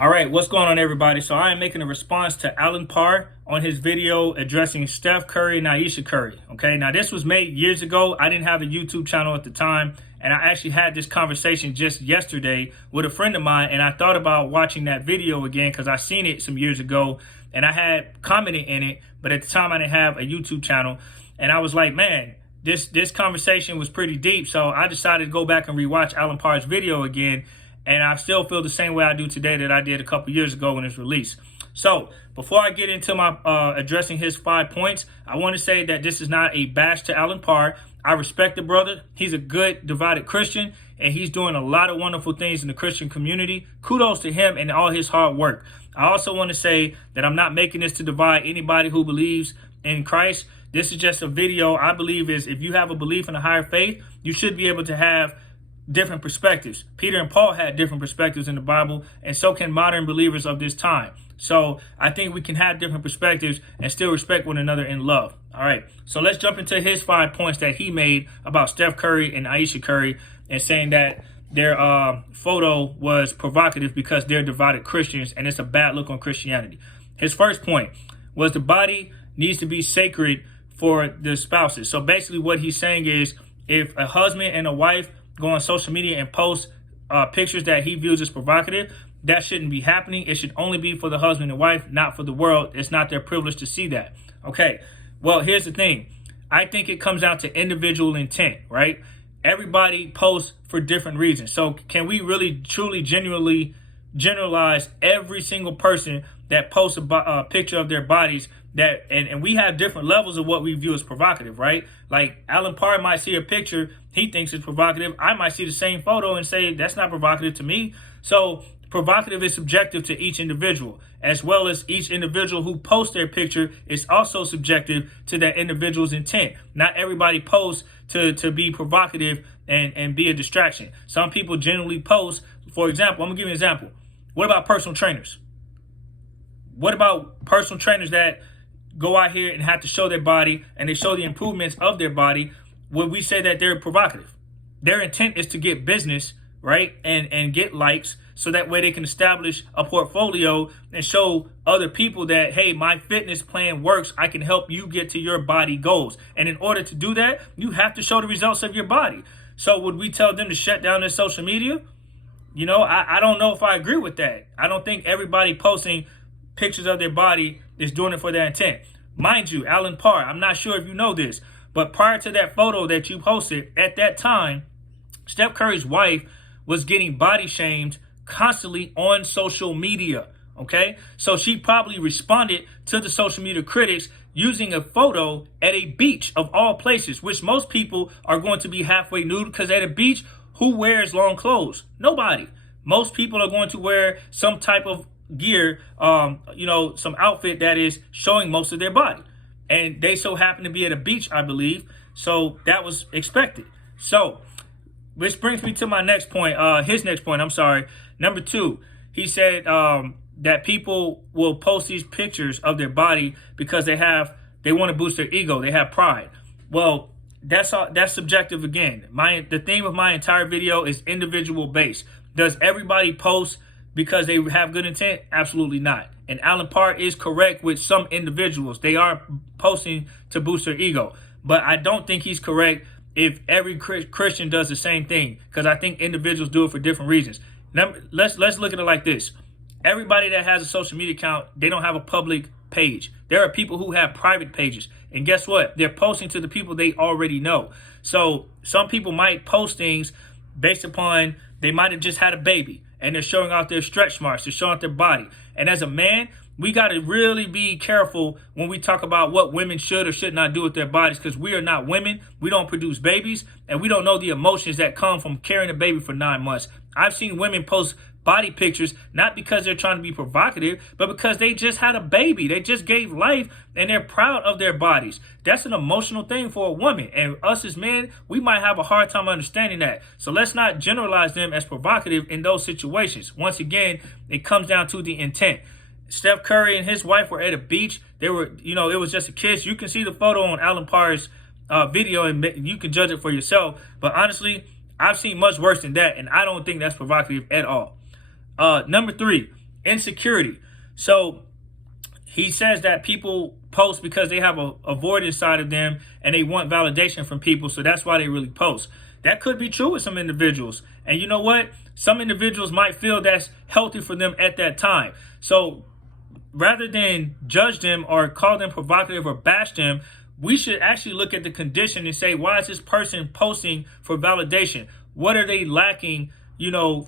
All right, what's going on, everybody? So I am making a response to allenparr on his video addressing Steph Curry and Ayesha Curry. Okay, now this was made years ago. I didn't have a YouTube channel at the time, and I actually had this conversation just yesterday with a friend of mine, and I thought about watching that video again because I seen it some years ago, and I had commented in it, but at the time I didn't have a YouTube channel, and I was like, man, this conversation was pretty deep, so I decided to go back and rewatch allenparr's video again. And I still feel the same way I do today that I did a couple years ago when it's released. So before I get into my addressing his 5 points, I want to say that this is not a bash to allenparr. I respect the brother. He's a good, devoted Christian, and he's doing a lot of wonderful things in the Christian community. Kudos to him and all his hard work. I also want to say that I'm not making this to divide anybody who believes in Christ. This is just a video I believe is if you have a belief in a higher faith, you should be able to have different perspectives. Peter and Paul had different perspectives in the Bible, and so can modern believers of this time. So I think we can have different perspectives and still respect one another in love. All right, so let's jump into his 5 points that he made about Steph Curry and Ayesha Curry, and saying that their photo was provocative because they're devoted Christians and it's a bad look on Christianity. His first point was the body needs to be sacred for the spouses. So basically what he's saying is if a husband and a wife go on social media and post pictures that he views as provocative, that shouldn't be happening. It should only be for the husband and wife, not for the world. It's not their privilege to see that. Okay, well, here's the thing. I think it comes down to individual intent, right? Everybody posts for different reasons. So can we really, truly, genuinely generalize every single person that posts a picture of their bodies that, and we have different levels of what we view as provocative, right? Like allenparr might see a picture, he thinks it's provocative. I might see the same photo and say, that's not provocative to me. So provocative is subjective to each individual, as well as each individual who posts their picture is also subjective to that individual's intent. Not everybody posts to be provocative and be a distraction. Some people generally post, for example, I'm gonna give you an example. What about personal trainers? What about personal trainers that go out here and have to show their body and they show the improvements of their body? Would we say that they're provocative? Their intent is to get business, right? And get likes so that way they can establish a portfolio and show other people that, hey, my fitness plan works. I can help you get to your body goals. And in order to do that, you have to show the results of your body. So would we tell them to shut down their social media? You know, I don't know if I agree with that. I don't think everybody posting pictures of their body is doing it for their intent. Mind you, allenparr, I'm not sure if you know this, but prior to that photo that you posted, at that time, Steph Curry's wife was getting body shamed constantly on social media, okay? So she probably responded to the social media critics using a photo at a beach of all places, which most people are going to be halfway nude because at a beach, who wears long clothes? Nobody. Most people are going to wear some type of gear, some outfit that is showing most of their body. And they so happen to be at a beach, I believe. So that was expected. So, which brings me to my next point, his next point, I'm sorry. Number 2, he said that people will post these pictures of their body because they want to boost their ego. They have pride. Well, that's subjective again. The theme of my entire video is individual based. Does everybody post because they have good intent? Absolutely not. And allenparr is correct with some individuals. They are posting to boost their ego. But I don't think he's correct if every Christian does the same thing, because I think individuals do it for different reasons. Let's look at it like this. Everybody that has a social media account, they don't have a public page. There are people who have private pages. And guess what? They're posting to the people they already know. So some people might post things based upon they might have just had a baby and they're showing off their stretch marks, they're showing off their body. And as a man, we got to really be careful when we talk about what women should or should not do with their bodies, because we are not women. We don't produce babies, and we don't know the emotions that come from carrying a baby for 9 months. I've seen women post body pictures, not because they're trying to be provocative, but because they just had a baby. They just gave life and they're proud of their bodies. That's an emotional thing for a woman. And us as men, we might have a hard time understanding that. So let's not generalize them as provocative in those situations. Once again, it comes down to the intent. Steph Curry and his wife were at a beach. They were, it was just a kiss. You can see the photo on allenparr's video and you can judge it for yourself. But honestly, I've seen much worse than that, and I don't think that's provocative at all. Number 3, insecurity. So he says that people post because they have a void inside of them and they want validation from people. So that's why they really post. That could be true with some individuals. And you know what? Some individuals might feel that's healthy for them at that time. So rather than judge them or call them provocative or bash them, we should actually look at the condition and say, why is this person posting for validation? What are they lacking,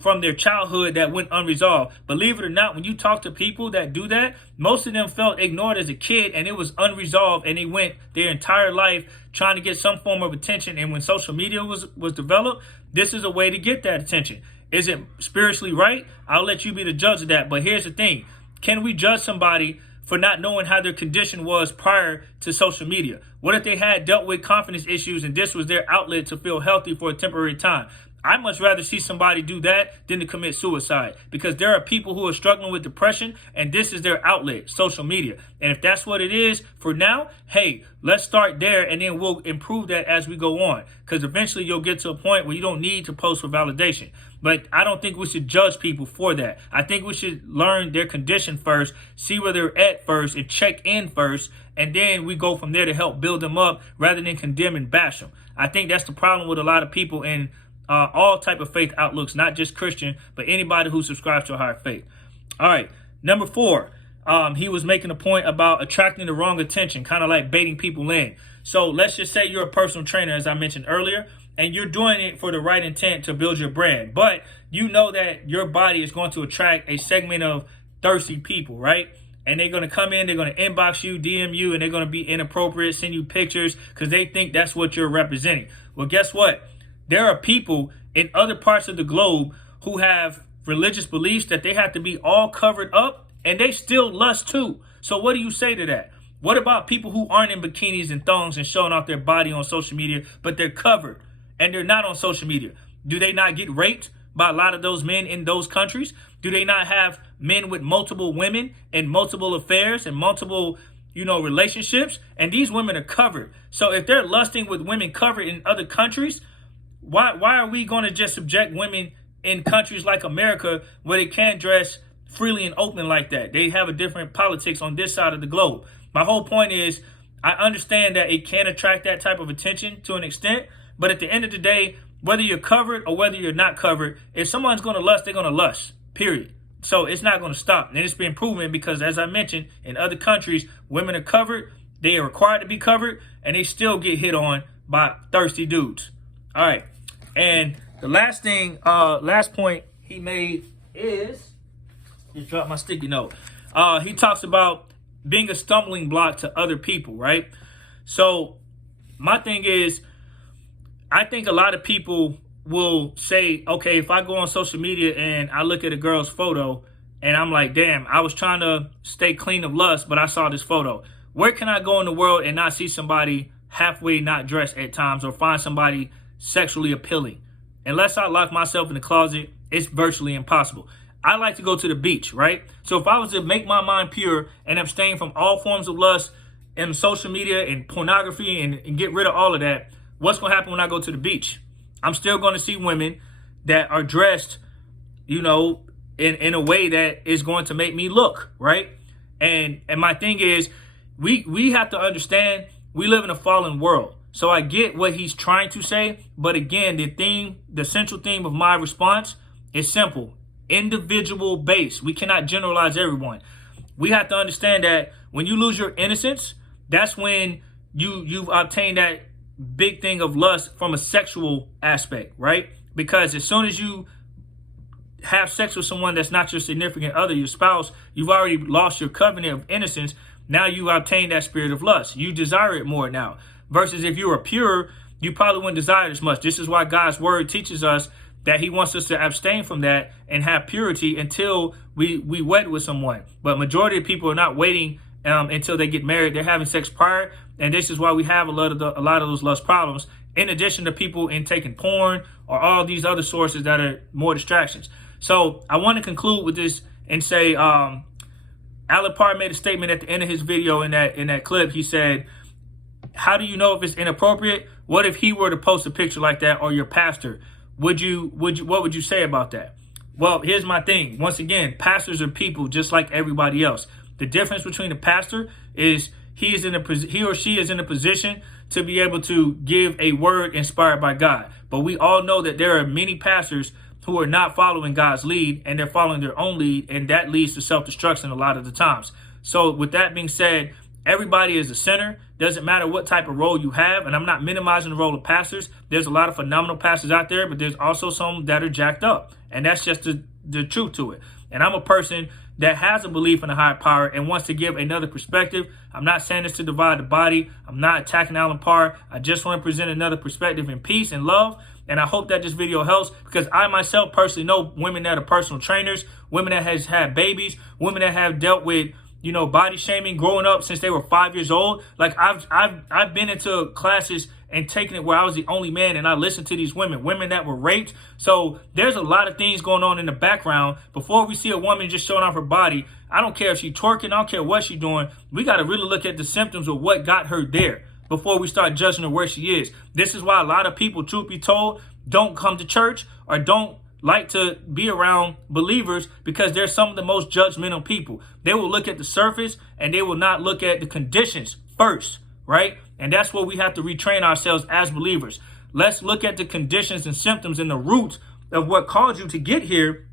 from their childhood that went unresolved? Believe it or not, when you talk to people that do that, most of them felt ignored as a kid and it was unresolved, and they went their entire life trying to get some form of attention. And when social media was developed, this is a way to get that attention. Is it spiritually right? I'll let you be the judge of that. But here's the thing. Can we judge somebody for not knowing how their condition was prior to social media? What if they had dealt with confidence issues and this was their outlet to feel healthy for a temporary time? I'd much rather see somebody do that than to commit suicide, because there are people who are struggling with depression and this is their outlet, social media. And if that's what it is for now, hey, let's start there and then we'll improve that as we go on, because eventually you'll get to a point where you don't need to post for validation. But I don't think we should judge people for that. I think we should learn their condition first, see where they're at first, and check in first, and then we go from there to help build them up rather than condemn and bash them. I think that's the problem with a lot of people in all type of faith outlooks, not just Christian, but anybody who subscribes to a higher faith. All right, number 4, he was making a point about attracting the wrong attention, kind of like baiting people in. So let's just say you're a personal trainer, as I mentioned earlier, and you're doing it for the right intent to build your brand, but you know that your body is going to attract a segment of thirsty people, right? And they're going to come in, they're going to inbox you, DM you, and they're going to be inappropriate, send you pictures because they think that's what you're representing. Well, guess what? There are people in other parts of the globe who have religious beliefs that they have to be all covered up, and they still lust too. So what do you say to that? What about people who aren't in bikinis and thongs and showing off their body on social media, but they're covered and they're not on social media? Do they not get raped by a lot of those men in those countries? Do they not have men with multiple women and multiple affairs and multiple, relationships? And these women are covered. So if they're lusting with women covered in other countries, why are we going to just subject women in countries like America where they can't dress freely and open like that? They have a different politics on this side of the globe. My whole point is, I understand that it can attract that type of attention to an extent, but at the end of the day, whether you're covered or whether you're not covered, if someone's going to lust, they're going to lust, period. So it's not going to stop. And it's been proven because, as I mentioned, in other countries, women are covered, they are required to be covered, and they still get hit on by thirsty dudes. All right. And the last point he made is, just dropped my sticky note. He talks about being a stumbling block to other people, right? So my thing is, I think a lot of people will say, okay, if I go on social media and I look at a girl's photo and I'm like, damn, I was trying to stay clean of lust, but I saw this photo. Where can I go in the world and not see somebody halfway not dressed at times, or find somebody sexually appealing? Unless I lock myself in the closet, it's virtually impossible. I like to go to the beach, right? So if I was to make my mind pure and abstain from all forms of lust and social media and pornography and get rid of all of that, what's going to happen when I go to the beach? I'm still going to see women that are dressed, in a way that is going to make me look, right? And my thing is, we have to understand we live in a fallen world. So I get what he's trying to say, but again, the central theme of my response is simple: individual based. We cannot generalize everyone. We have to understand that when you lose your innocence, that's when you've obtained that big thing of lust from a sexual aspect, right? Because as soon as you have sex with someone that's not your significant other, your spouse, you've already lost your covenant of innocence. Now you obtain that spirit of lust. You desire it more now. Versus if you were pure, you probably wouldn't desire it as much. This is why God's word teaches us that he wants us to abstain from that and have purity until we wed with someone. But majority of people are not waiting until they get married. They're having sex prior. And this is why we have a lot of those lust problems, in addition to people in taking porn or all these other sources that are more distractions. So I want to conclude with this and say, Alan Parr made a statement at the end of his video in that clip. He said, how do you know if it's inappropriate? What if he were to post a picture like that, or your pastor? What would you say about that? Well, here's my thing. Once again, pastors are people just like everybody else. The difference between a pastor is he or she is in a position to be able to give a word inspired by God. But we all know that there are many pastors who are not following God's lead, and they're following their own lead, and that leads to self-destruction a lot of the times. So with that being said, everybody is a sinner. Doesn't matter what type of role you have, and I'm not minimizing the role of pastors. There's a lot of phenomenal pastors out there, but there's also some that are jacked up, and that's just the truth to it. And I'm a person that has a belief in a higher power and wants to give another perspective. I'm not saying this to divide the body. I'm not attacking allenparr. I just want to present another perspective in peace and love. And I hope that this video helps, because I myself personally know women that are personal trainers, women that has had babies, women that have dealt with, you know, body shaming growing up since they were 5 years old. Like I've been into classes and taken it where I was the only man, and I listened to these women that were raped. So there's a lot of things going on in the background. Before we see a woman just showing off her body, I don't care if she's twerking, I don't care what she's doing. We got to really look at the symptoms of what got her there before we start judging her where she is. This is why a lot of people, truth be told, don't come to church or don't like to be around believers, because they're some of the most judgmental people. They will look at the surface and they will not look at the conditions first, right? And that's where we have to retrain ourselves as believers. Let's look at the conditions and symptoms and the roots of what caused you to get here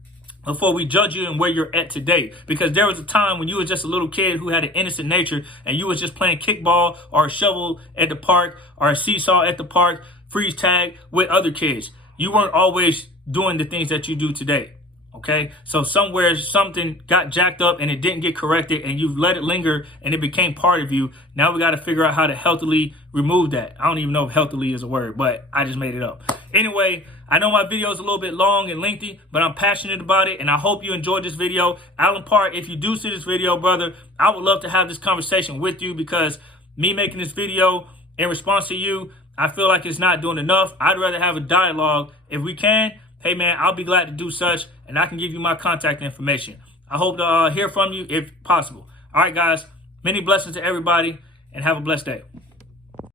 before we judge you and where you're at today. Because there was a time when you were just a little kid who had an innocent nature, and you was just playing kickball or a shovel at the park or a seesaw at the park, freeze tag with other kids. You weren't always doing the things that you do today. Okay, so somewhere something got jacked up and it didn't get corrected, and you've let it linger and it became part of you. Now we got to figure out how to healthily remove that. I don't even know if healthily is a word, but I just made it up. Anyway, I know my video is a little bit long and lengthy, but I'm passionate about it, and I hope you enjoyed this video. allenparr, if you do see this video, brother, I would love to have this conversation with you, because me making this video in response to you, I feel like it's not doing enough. I'd rather have a dialogue. If we can, hey man, I'll be glad to do such, and I can give you my contact information. I hope to hear from you if possible. All right, guys, many blessings to everybody, and have a blessed day.